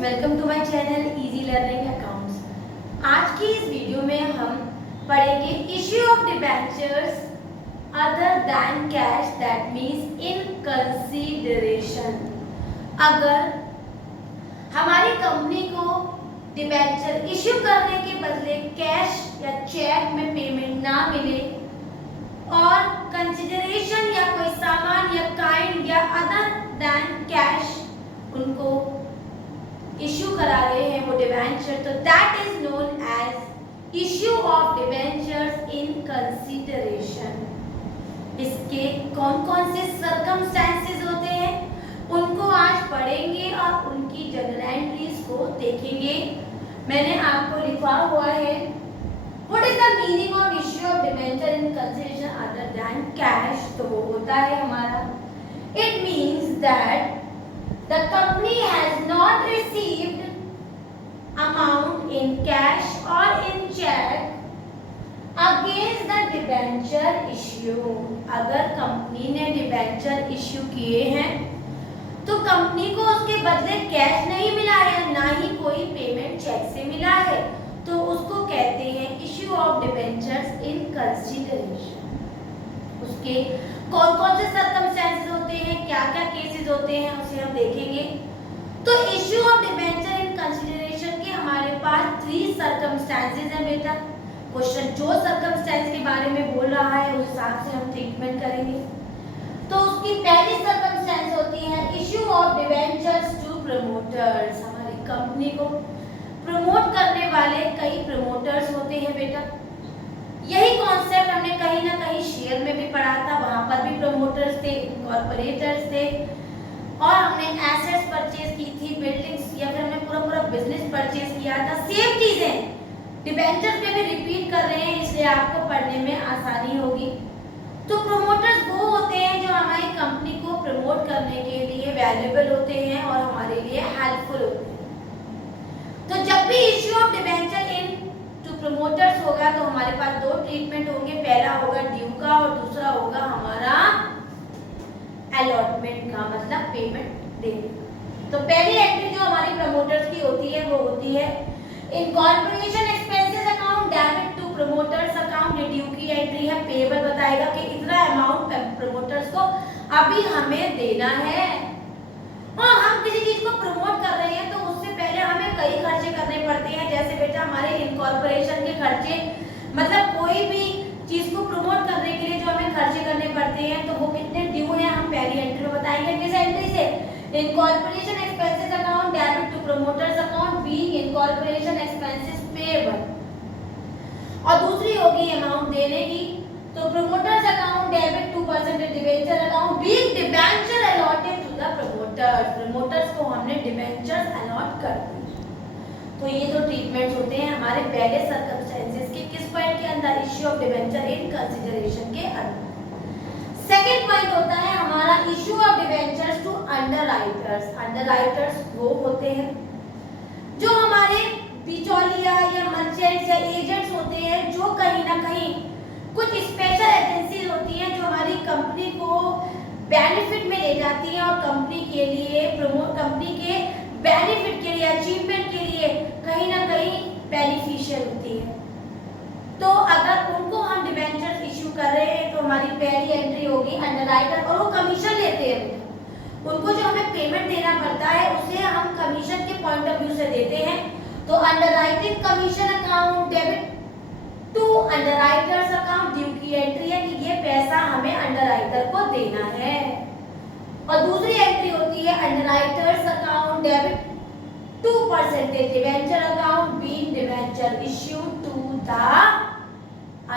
Welcome to my channel easy learning accounts. आज की इस वीडियो में हम पढ़ेंगे issue of debentures other than cash, that means in consideration. अगर हमारी कंपनी को डिबेंचर इश्यू करने के बदले कैश या चेक में पेमेंट ना मिले और कंसीडरेशन या कोई सामान या काइंड या अदर दैन कैश उनको इश्यू करा रहे हैं वो डिबेंचर, तो that is known as issue of debentures in consideration. इसके कौन कौन से सर्कमस्टेंसेस होते हैं उनको आज पढ़ेंगे और उनकी जनरलिटीज को देखेंगे। मैंने आपको लिखा हुआ है what is the meaning of issue of debenture in consideration other than cash. तो वो होता है हमारा it means that the company has not received amount in cash or in check against the debenture issue। अगर company ने debenture issue किए हैं तो कंपनी को उसके बदले कैश नहीं मिला है, ना ही कोई पेमेंट चेक से मिला है, तो उसको कहते हैं issue of debentures in consideration. उसके कौन कौन से सर्कमस्टेंसेस होते हैं, क्या क्या केसेस होते हैं, उसे हम देखेंगे। तो issue of debenture in consideration के हमारे पास 3 सर्कमस्टेंसेस हैं बेटा। क्वेश्चन जो सर्कमस्टेंस के बारे में बोल रहा है उस हिसाब से हम ट्रीटमेंट करेंगे। तो उसकी पहली सर्कमस्टेंस होती है issue of debentures to promoters. हमारी कंपनी को प्रमोट करने वाले कई प्रमोटर्स होते हैं बेटा। यही कॉन्सेप्ट हमने कहीं ना कहीं शेयर में भी पढ़ा था, वहां पर भी प्रमोटर्स थे, इनकॉर्पोरेटर्स थे, और हमने एसेट्स परचेज की थी, बिल्डिंग्स, या फिर हमने पूरा बिजनेस परचेज किया था। सेम चीजें डिबेंचर्स में भी रिपीट कर रहे हैं, इसलिए आपको पढ़ने में आसानी होगी। तो प्रमोटर्स वो होते हैं जो हमारी कंपनी को प्रमोट करने के लिए वैल्यूएबल होते हैं और हमारे लिए हेल्पफुल होते हैं। तो जब भी issue of debenture in promoters होगा तो हमारे पास 2 ट्रीटमेंट होंगे, पहला होगा ड्यू का और दूसरा होगा हमारा अलॉटमेंट का, मतलब पेमेंट देने। तो पहली एंट्री जो हमारी प्रमोटर्स की होती है वो होती है incorporation expenses account debit to promoters account. ये ड्यू की एंट्री है, पेबल बताएगा कि इतना अमाउंट प्रमोटर्स को अभी हमें देना है। और हम किसी चीज को प्रमोट कर रहे हैं तो उससे पहले हमें कई खर्चे करने पड़ते हैं, जैसे बेटा हमारे इनकॉर्पोरेशन के खर्चे, मतलब कोई भी चीज को प्रमोट करने के लिए जो हमें खर्चे करने पड़ते हैं तो वो कितने ड्यू हैं हम पहली एंट्री में बताएंगे। किस एंट्री से? Incorporation expenses account debit to promoters account being incorporation expenses payable, और दूसरी होगी अमाउंट देने की, तो promoters account debit to percentage debenture account being debenture allotted to the promoters. Promoters को हमने डिबेंचर्स अलॉट कर दी। तो ये जो ट्रीटमेंट्स होते हैं हमारे पहले सर्कमस्टेंसेस के किस पॉइंट के अंदर, issue of debenture in consideration के अंदर। सेकंड पॉइंट होता है हमारा issue of debentures to underwriters. Underwriters वो होते हैं जो हमारे बिचौलिया या मर्चेंट्स या एजेंट्स होते हैं, जो कहीं ना कहीं कुछ स्पेशल एजेंसीज होती हैं जो हमारी कंपनी को बेनिफिट में ले जाती हैं और कंपनी के लिए कंपनी के बेनिफिट के लिए, अचीवमेंट के लिए कहीं ना कहीं बेनिफिशियल होती है। तो अगर उनको हम डिबेंचर्स इश्यू कर रहे हैं तो हमारी पहली एंट्री होगी अंडरराइटर, और वो कमीशन लेते हैं। उनको जो हमें पेमेंट देना पड़ता है उसे हम कमीशन के पॉइंट ऑफ व्यू से देते हैं। तो underwriting commission account debit to underwriters account, due की एंट्री है कि ये पैसा हमें अंडरराइटर को देना है। और दूसरी एंट्री होती है underwriters account debit to percentage debenture account being debenture issued to the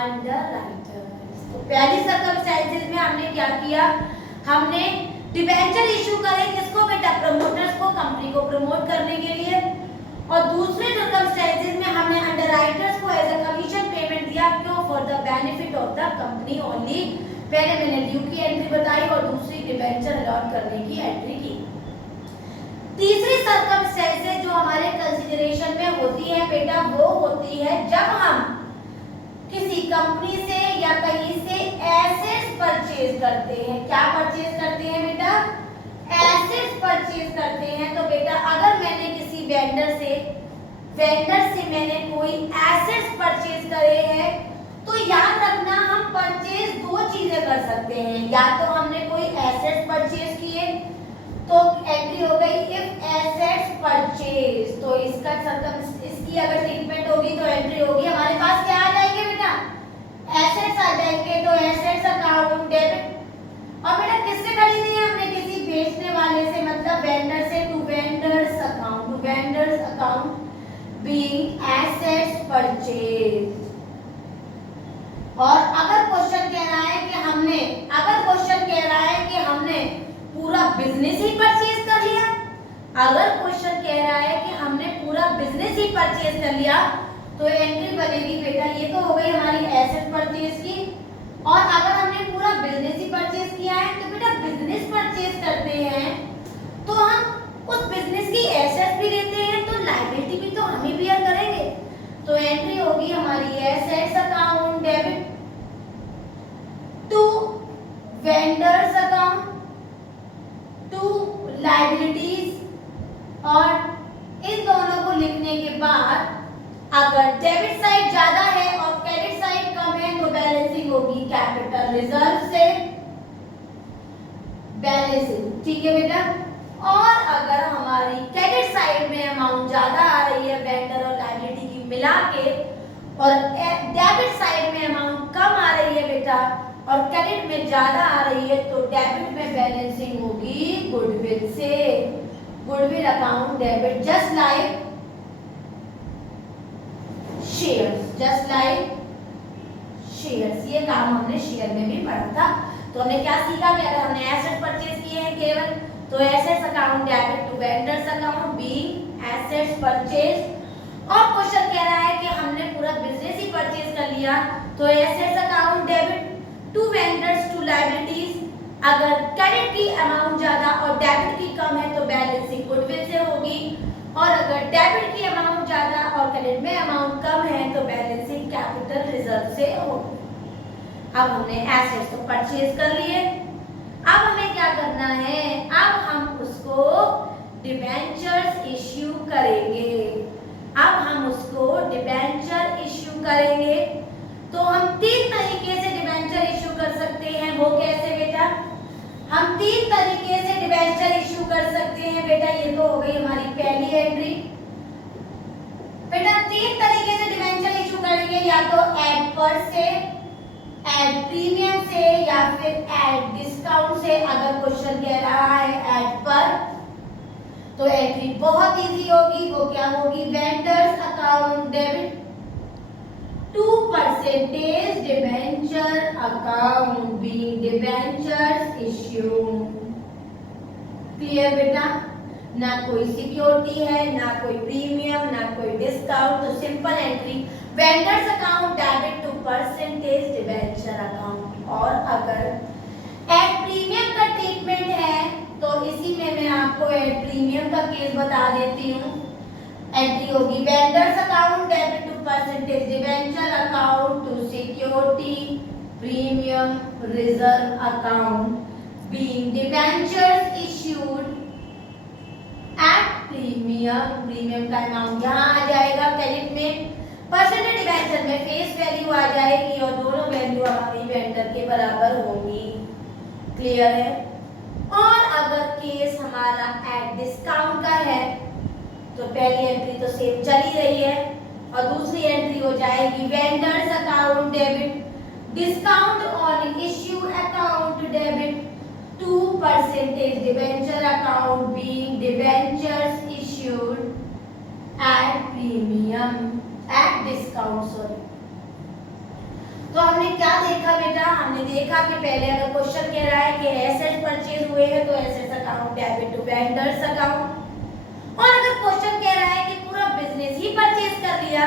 underwriters. तो पहली सर्कमस्टेंसेस में हमने क्या किया, हमने डिबेंचर इश्यू करे किसको बेटा, प्रमोटर्स को, कंपनी को प्रमोट करने के लिए, और दूसरे सर्कमस्टेंसेस में हमने अंडरराइटर्स को एज अ कमीशन पेमेंट दिया, क्यों, for the benefit of the company only. पहले मैंने ड्यू की एंट्री बताई और दूसरी डिबेंचर अलॉट करने की एंट्री की। तीसरी सर्कमस्टेंसेस जो हमारे कंसीडरेशन में होती है बेटा वो होती है जब हम किसी कंपनी से या कहीं से एसेट्स परचेज करते हैं। क्या परचेज करते हैं बेटा? एसेट्स परचेज करते हैं। तो बेटा अगर मैंने किसी किसी वेंडर से मैंने कोई एसेट्स परचेज करे हैं, तो याद रखना हम परचेज दो चीजें कर सकते हैं। या तो हमने कोई एसेट्स परचेज किए तो एंट्री हो गई इफ एसेट्स परचेज, तो इसकी अगर स्टेटमेंट होगी तो एंट्री होगी हमारे पास क्या आ जाएंगे बेटा, एसेट्स आ जाएंगे। तो एसेट्स अकाउंट डेबिट, और बेटा किससे खरीदी है हमने, किसी बेचने वाले से, मतलब वेंडर से, to vendors account being assets purchase. और अगर क्वेश्चन कह रहा है कि हमने पूरा बिजनेस ही परचेज कर लिया, तो एंट्री बनेगी बेटा, ये तो हो गई हमारी एसेट परचेज की। और अगर हमने पूरा बिजनेस ही परचेज किया है तो बेटा बिजनेस परचेज करते हैं तो हम उस बिजनेस की एसेट्स भी लेते हैं, तो लायबिलिटी भी तो हम ही बियर करेंगे। तो एंट्री होगी हमारी assets account debit to vendors account to liabilities. और इन दोनों को लिखने के बाद अगर डेबिट साइड ज्यादा है और क्रेडिट साइड कम है तो बैलेंसिंग होगी कैपिटल रिजर्व से बैलेंसिंग, ठीक है बेटा। और अगर हमारी क्रेडिट साइड में अमाउंट ज्यादा आ रही है वेंडर और लायबिलिटी की मिला के, और डेबिट साइड में अमाउंट कम आ रही है बेटा और क्रेडिट में ज्यादा आ रही है, तो डेबिट में बैलेंसिंग होगी गुडविल से, goodwill account debit, just like shares. ये काम हमने शेयर में भी पढ़ा था। तो हमने क्या सीखा कि अगर हमने एसेट परचेज किए हैं केवल, तो assets account debit to vendors account being assets purchase. और क्वेश्चन कह रहा है कि हमने पूरा बिजनेस ही परचेज कर लिया, तो assets account debit to vendors to liabilities. अगर क्रेडिट की अमाउंट ज्यादा और डेबिट की कम है तो बैलेंसिंग गुडविल से होगी, और अगर डेबिट की अमाउंट ज्यादा और क्रेडिट में अमाउंट कम है तो बैलेंसिंग कैपिटल रिजर्व से होगी। अब हमने एसेट्स तो परचेज कर लिए, अब हमें क्या करना है, अब हम उसको डिबेंचर्स इश्यू करेंगे। तो हम तीन तरीके से डिबेंचर इश्यू कर सकते हैं। वो कैसे बेटा, हम तीन तरीके से डिबेंचर इश्यू कर सकते हैं बेटा। ये तो हो गई हमारी पहली एंट्री बेटा। तीन तरीके से डिबेंचर इश्यू करेंगे, या तो एड पर से, एड प्रीमियम से, या फिर एड डिस्काउंट से। अगर क्वेश्चन कह रहा है एड पर, तो एंट्री बहुत इजी होगी। वो क्या होगी, vendors account debit 2% debenture account being debentures issue. Clear बेटा, ना कोई सिक्योरिटी है, ना कोई प्रीमियम, ना कोई डिस्काउंट, तो simple entry vendors account debit 2% debenture account. और अगर एड प्रीमियम का ट्रीटमेंट है तो इसी में मैं आपको एड प्रीमियम का केस बता देती हूँ। एंट्री होगी vendors account debit 2% debenture account to security premium reserve account being debentures issued at premium का अमाउंट यहाँ आ जाएगा क्रेडिट में, परसेंटेज डिबेंचर में फेस वैल्यू आ जाएगी और दोनों वैल्यू हमारी वेंडर के बराबर होंगी। क्लियर है। और अगर केस हमारा एट डिस्काउंट का है तो पहली एंट्री तो सेम चल ही रही है, और दूसरी एंट्री हो जाएगी vendors account debit discount on issue account debit 2% debenture account being debentures issued at premium at discount. Sorry, तो हमने क्या देखा बेटा, हमने देखा कि पहले अगर क्वेश्चन कह रहा है कि एसेट्स परचेज हुए हैं तो assets account debit to vendors account, और अगर क्वेश्चन कह रहा है कि पूरा बिजनेस ही परचेज कर लिया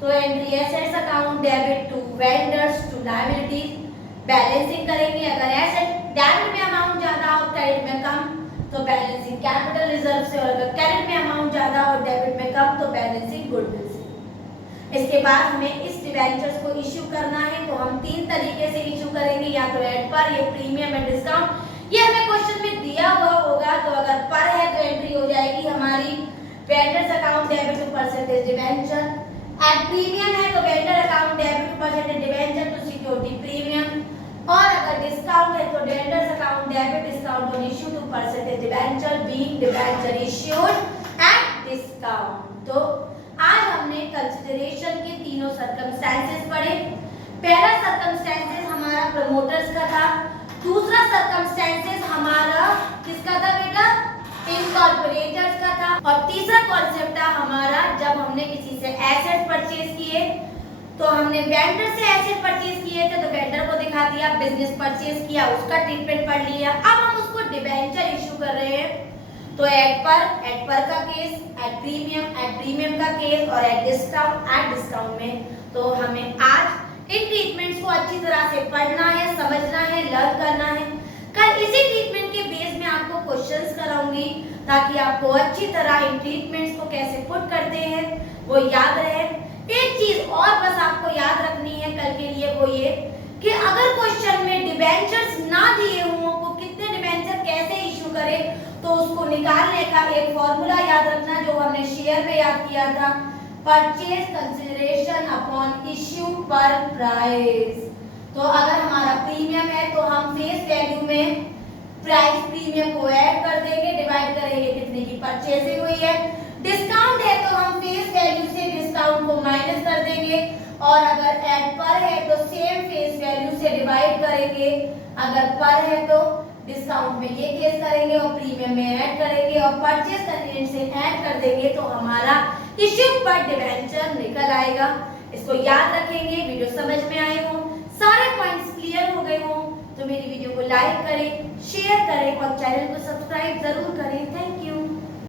तो entry assets account debit to vendors to liabilities, balancing करेंगे। अगर एसेट डेबिट में अमाउंट ज्यादा और क्रेडिट में कम तो बैलेंसिंग कैपिटल रिजर्व से, और अगर क्रेडिट में अमाउंट ज्यादा और डेबिट में कम तो बैलेंसिंग गुडविल से। इसके बाद हमें इस डिबेंचर्स को इश्यू करना है, तो हम तीन तरीके से इश्यू करेंगे, या तो एड पर, या प्रीमियम एंड डिस्काउंट। ये हमें क्वेश्चन में दिया हुआ होगा, तो अगर पर है तो एंट्री हो जाएगी हमारी vendors account debit to percentage debenture. At premium है तो vendor account debit to percentage debenture to security premium. और अगर डिस्काउंट है तो vendors account debit discount on issue to percentage debenture being debenture issued at discount. तो आज हमने consideration के तीनों सर्कमस्टेंसेस पढ़े। पहला सर्कमस्टेंसेस हमारा प्रमोटर्स का था, दूसरा सर्कमस्टेंसेस हमारा किसका था बेटा, इनकॉर्पोरेटर्स का था, और तीसरा कॉन्सेप्ट था हमारा जब हमने किसी से एसेट परचेज किए तो हमने वेंडर से एसेट परचेज किए थे तो वेंडर को दिखा दिया, बिजनेस परचेज किया उसका ट्रीटमेंट पढ़ लिया। अब हम उसको डिबेंचर इशू कर रहे हैं तो एट पर का केस, एट प्रीमियम का केस और एट डिस्काउंट में। तो हमें आज इन ट्रीटमेंट्स को अच्छी तरह से पढ़ना है, समझना है, लर्न करना है। कल इसी ट्रीटमेंट के बेस में आपको क्वेश्चंस कराऊंगी ताकि आपको अच्छी तरह इन ट्रीटमेंट्स को कैसे पुट करते हैं वो याद रहे। एक चीज और बस आपको याद रखनी है कल के लिए, वो ये कि अगर क्वेश्चन में डिबेंचर्स ना दिए हों को कितने डिबेंचर कैसे इशू करें तो उसको निकालने का एक फॉर्मूला याद रखना जो हमने शेयर में याद किया था, परचेज कंसीडरेशन अपॉन इश्यू पर प्राइस। तो अगर हमारा प्रीमियम है तो हम फेस वैल्यू में प्राइस प्रीमियम को ऐड कर देंगे, डिवाइड करेंगे कितने की परचेजिंग हुई है। डिस्काउंट है तो हम फेस वैल्यू से डिस्काउंट को माइनस कर देंगे, और अगर एट पर है तो सेम फेस वैल्यू से डिवाइड करेंगे। अगर पर है तो डिस्काउंट में ये केस करेंगे और प्रीमियम में ऐड करेंगे और परचेज कंसीडरेशन से ऐड कर देंगे तो हमारा इश्यू पर डिबेंचर निकल आएगा। इसको याद रखेंगे। वीडियो समझ में आए हो, सारे पॉइंट्स क्लियर हो गए हो तो मेरी वीडियो को लाइक करें, शेयर करें और चैनल को सब्सक्राइब जरूर करें। Thank you.